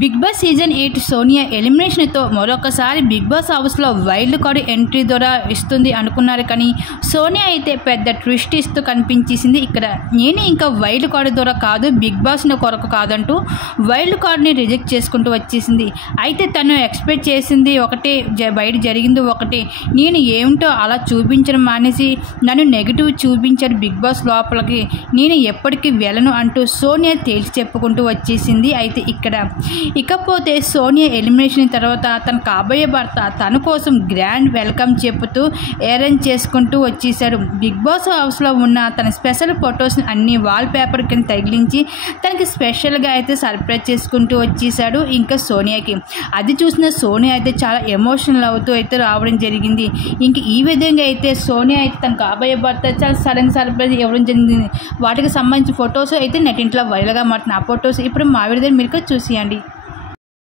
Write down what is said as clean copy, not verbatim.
Big boss season 8 Sonia ఎలిమినేషన్తో మరొకసారి big boss హౌస్లో wild card entry ద్వారా ఇస్తుంది అనుకున్నారు, కానీ సోనియా అయితే పెద్ద ట్విస్ట్ ఇస్తూ కనిపించేసింది. ఇక్కడ నేను ఇంకా వైల్డ్ కార్డ్ ద్వారా కాదు, బిగ్ బాస్ని కొరకు కాదంటూ వైల్డ్ కార్డ్ని రిజెక్ట్ చేసుకుంటూ వచ్చేసింది. అయితే తను ఎక్స్పెక్ట్ చేసింది ఒకటే, బయట జరిగింది ఒకటే. నేను ఏమిటో అలా చూపించడం మానేసి నన్ను నెగిటివ్ చూపించారు బిగ్ బాస్ లోపలికి, నేను ఎప్పటికీ వెళ్ళను అంటూ సోనియా తేల్చి చెప్పుకుంటూ వచ్చేసింది. అయితే ఇకపోతే సోనియా ఎలిమినేషన్ తర్వాత తన కాబోయే భర్త తన కోసం గ్రాండ్ వెల్కమ్ చెప్పుతూ అరేంజ్ చేసుకుంటూ వచ్చేసాడు. బిగ్ బాస్ హౌస్లో ఉన్న తన స్పెషల్ ఫొటోస్ని అన్ని వాల్ పేపర్ కింద తగిలించి తనకి స్పెషల్గా అయితే సర్ప్రైజ్ చేసుకుంటూ వచ్చేసాడు. ఇంకా సోనియాకి అది చూసిన సోనియా అయితే చాలా ఎమోషనల్ అవుతూ అయితే రావడం జరిగింది. ఇంక ఈ విధంగా అయితే సోనియా అయితే తన కాబోయే భర్త చాలా సడన్ సర్ప్రైజ్ ఇవ్వడం జరిగింది. వాటికి సంబంధించిన ఫొటోస్ అయితే నెట్టింట్లో వైరల్గా మారుతున్నాయి. ఆ ఫొటోస్ ఇప్పుడు మా వీడియో మీరు చూసేయండి.